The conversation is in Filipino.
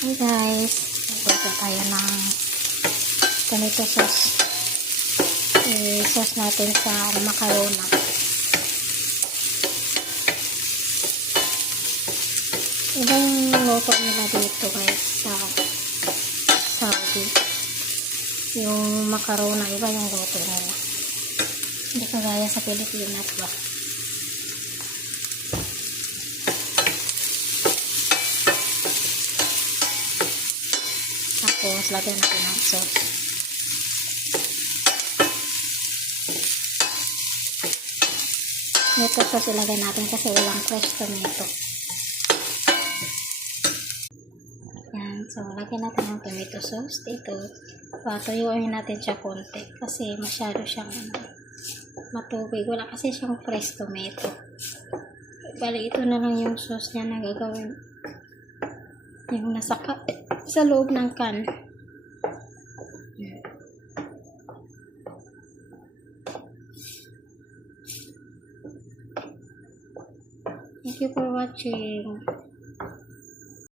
Hey guys, magluto tayo ng tomato sauce. I-sauce natin sa macarona. Iba yung luto nila dito guys sa Saudi. Yung macarona, iba yung luto nila. Hindi kagaya sa Pilipinas ba. Tapos, lagyan natin ng sauce. Ito sauce ilagay natin kasi walang fresh tomato. Yan. So, lagyan natin ng tomato sauce dito. Patuyuin natin siya konti kasi masyado siyang matubig. Wala kasi siyang fresh tomato. Bali, ito na lang yung sauce niya na gagawin. Yung nasa sa loob ng can. Thank you for watching.